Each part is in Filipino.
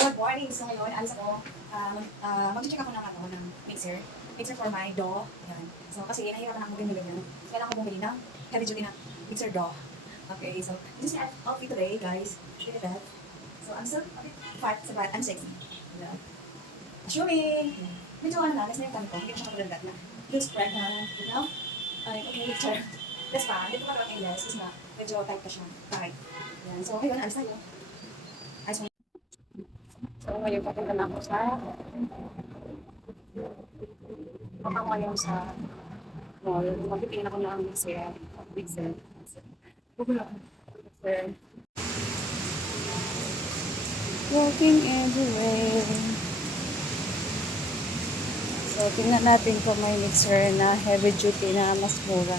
Good morning. So ngayon, alis ako. Mag-check ako ng mixer. Mixer for my dough. Yan. So kasi nahihirapan ako bumili yan. Kailangan ko bumili ng heavy duty na mixer dough. Okay, so this is my outfit today, guys. Look at that. So I'm still a bit fat, but I'm sexy. Yeah. Assuming, medyo na, kasi yung tanong ko, hindi ko siya kapalagat na. Looks pregnant, you know? Okay, picture. That's fine. Dito ko talagang yes, kasi na, medyo tight pa siya. Tight. Yan. So ngayon, alis tayo. So, ngayon papunta na ako sa ngayon sa mall. Magpipingin ako ng mixer. Mixer. Walking everywhere. So, tingnan natin kung may mixer na heavy duty na mas mura.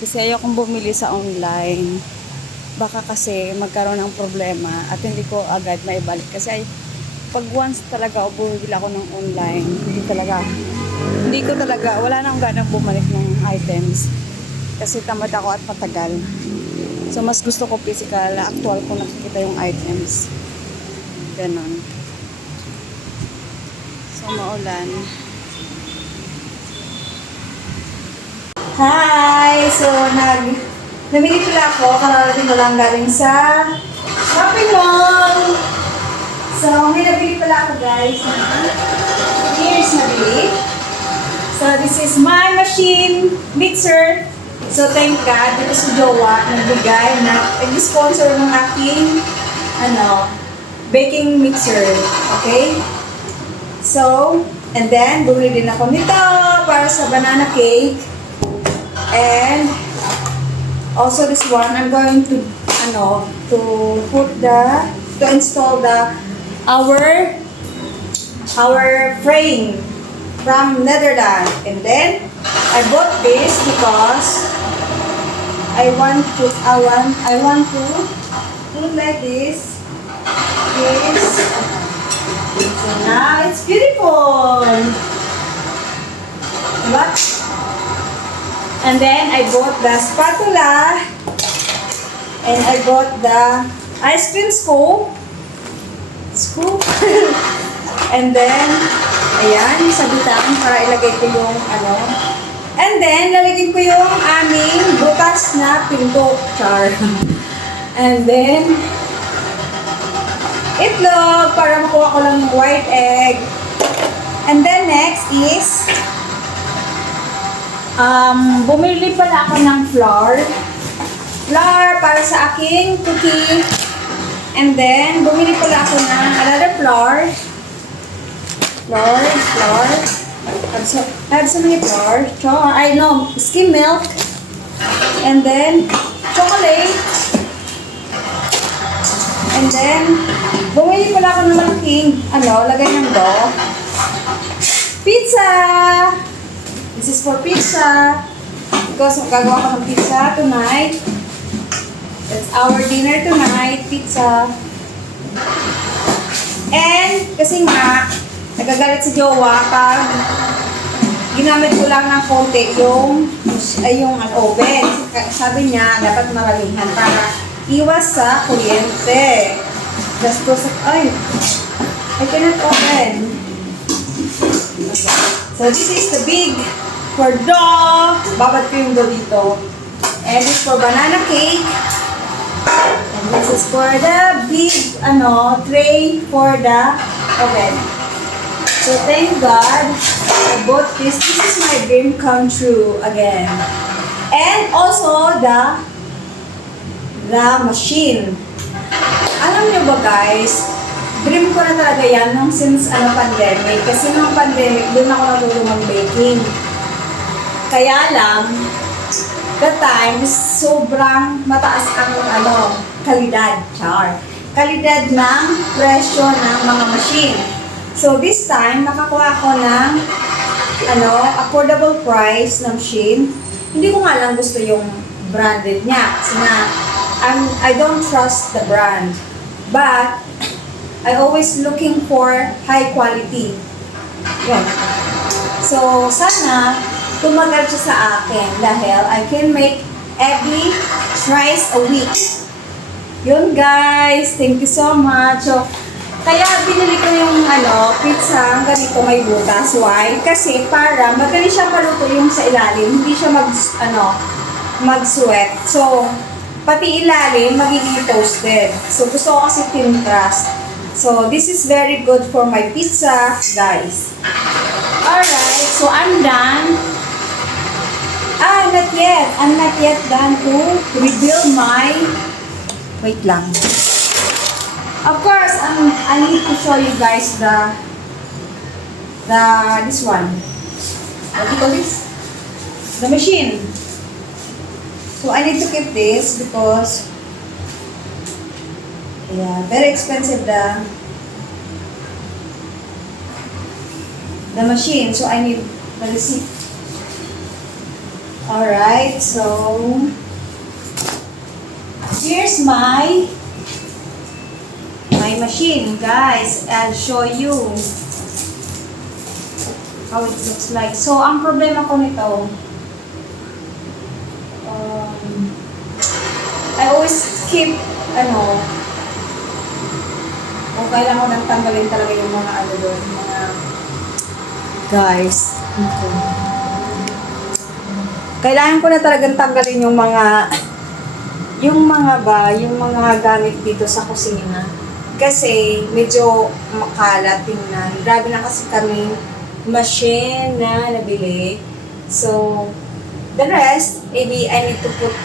Kasi ayokong bumili sa online. Baka kasi magkaroon ng problema at hindi ko agad maibalik. Kasi pag once talaga bumibili ako ng online, hindi ko talaga, wala nang ganang bumalik ng items. Kasi tamad ako at matagal. So, mas gusto ko physical, actual ko nakikita yung items. Ganon. So, maulan. Hi! So, namili pala ako, kararating ko lang galing sa shopping mall. So, may nabili pala ako, guys. Here's nabili. So, this is my machine mixer. So, thank God, dito si Jowa nagbigay na nag-sponsor ng aking baking mixer. Okay? So, and then, bumili din ako nito para sa banana cake. And, also this one, I'm going to install our frame from Netherlands. And then I bought this because I want to put like this. So now it's beautiful. But and then I bought the spatula and I bought the ice cream scoop. And then, ayan, sabitan para ilagay ko yung And then, lalagyan ko yung aming butas na pinto. Char. And then, itlog para makuha ko lang yung white egg. And then, next is, bumili pala ako ng flour. Flour para sa aking cookie. And then, bumili pala ako ng another flour. Flour. I have so many flour. Skim milk. And then, chocolate. And then, bumili pala ako ng malaking, lagay ng dough. Pizza! This is for pizza. Because gagawa ko ng pizza tonight. That's our dinner tonight, pizza. And, kasi nga, nagagalit si Jowa pag ginamit ko lang ng konti yung oven. Sabi niya, dapat maramihan para iwas sa kuryente. I cannot open. So, this is the big for dough. Babad ko yung dough dito. And this for banana cake. And this is for the big, tray for the oven. So, thank God, I bought this. This is my dream come true again. And also, the machine. Alam niyo ba, guys, dream ko na talaga yan since pandemic. Kasi nung pandemic, doon ako natulong mag-baking. Kaya lang, that time, sobrang mataas ang kalidad. Kalidad ng presyo ng mga machine. So, this time, nakakuha ako ng affordable price ng machine. Hindi ko nga lang gusto yung branded niya. Kasi nga, I don't trust the brand. But, I always looking for high quality. Yun. So, sana, tumagal siya sa akin dahil I can make every twice a week. Yun guys, thank you so much. So, Kaya binili ko yung pizza ganito may butas. Why? Kasi para madali siyang maluto yung sa ilalim, hindi siya mag-sweat. So, pati ilalim magiging toasted. So, gusto ko kasi thin crust. So, this is very good for my pizza, guys. Alright, so I'm done. Not yet. I'm not yet done to rebuild my... Wait lang. Of course, I need to show you guys this one. What do you call this? The machine. So I need to keep this because very expensive the machine. So I need the receipt. Alright, so here's my machine, guys. I'll show you how it looks like. So, ang problema ko nito, I always keep, kailangan ko nang tanggalin talaga yung mga doon, mga, guys, kailangan ko na talagang tanggalin yung mga gamit dito sa kusina. Kasi medyo makalat tingnan. Grabe na kasi kami machine na nabili. So, the rest, maybe I need to put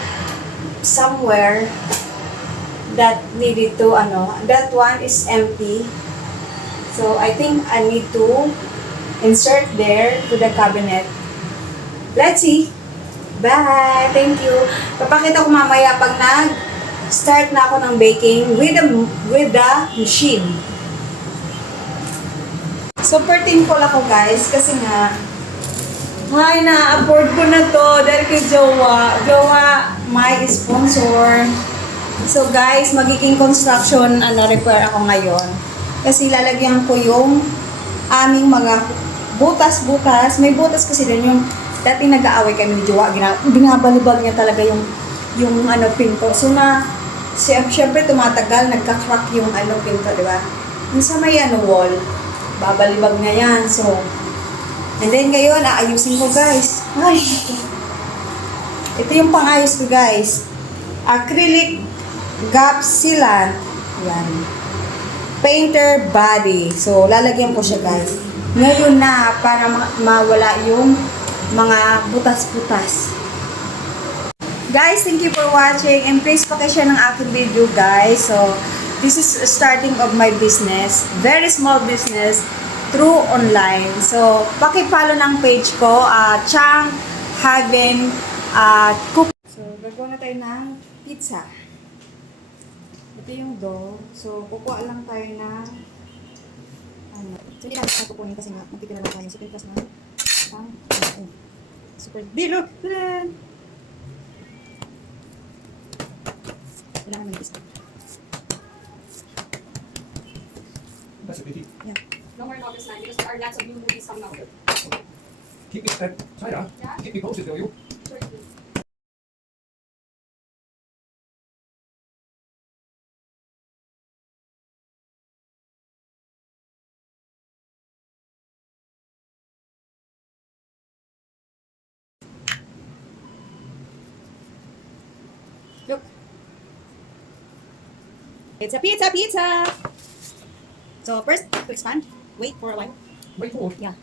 somewhere that needed to, that one is empty. So, I think I need to insert there to the cabinet. Let's see. Bye! Thank you. Papakita ko mamaya pag start na ako ng baking with the machine. Super thankful ako, guys, kasi nga na-afford ko na to dahil kay Jowa. Jowa, my sponsor. So, guys, magiging construction repair ako ngayon. Kasi lalagyan ko yung aming mga butas-butas. May butas kasi din yung dati nag-aaway kami ni Jowa. Binabalibag niya talaga yung pinto. So, siyempre tumatagal, nagka-crack yung pinto, di ba? Yung sa may wall, babalibag na yan. So, and then ngayon, aayusin ko, guys. Ay, ito yung pang-ayos ko, guys. Acrylic gap sealant. Yan. Painter body. So, lalagyan ko siya, guys. Ngayon na, para mawala yung mga butas-butas. Guys, thank you for watching and please paki-share ng aking video, guys. So, this is starting of my business. Very small business through online. So, paki-follow ng page ko, Chang Haven Cook. So, gagawa na tayo ng pizza. Ito yung dough. So, kukuha lang tayo ng so, hindi natin kukunin kasi magtitira lang tayo. So, pintas na super dilo. Kailangan ng isa. That's a pity. Yeah. No more August 9 because there are lots of new movies coming out. Keep me, China, Yeah. keep me posted, will you? Sure. Look. It's a pizza, pizza! So first, to expand, wait for a while. Wait for. Yeah.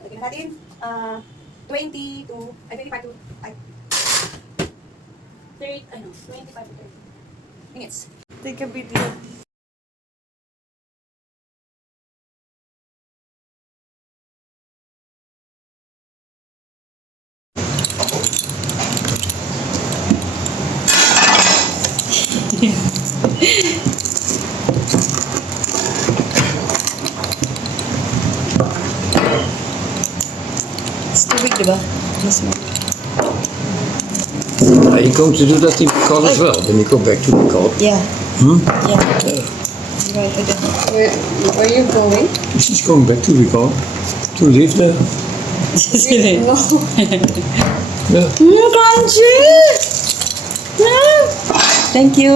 Lagyan natin 20 to 25 to 30 25 to 30 minutes. Take a video. Tubig, di ba? Mas mo. Are you going to do that in Bicol as well? When you go back to Bicol? Yeah. Hmm? Yeah. Right, okay. Where are you going? She's going back to Bicol to live there. No. Yeah. Crunchy! Thank you.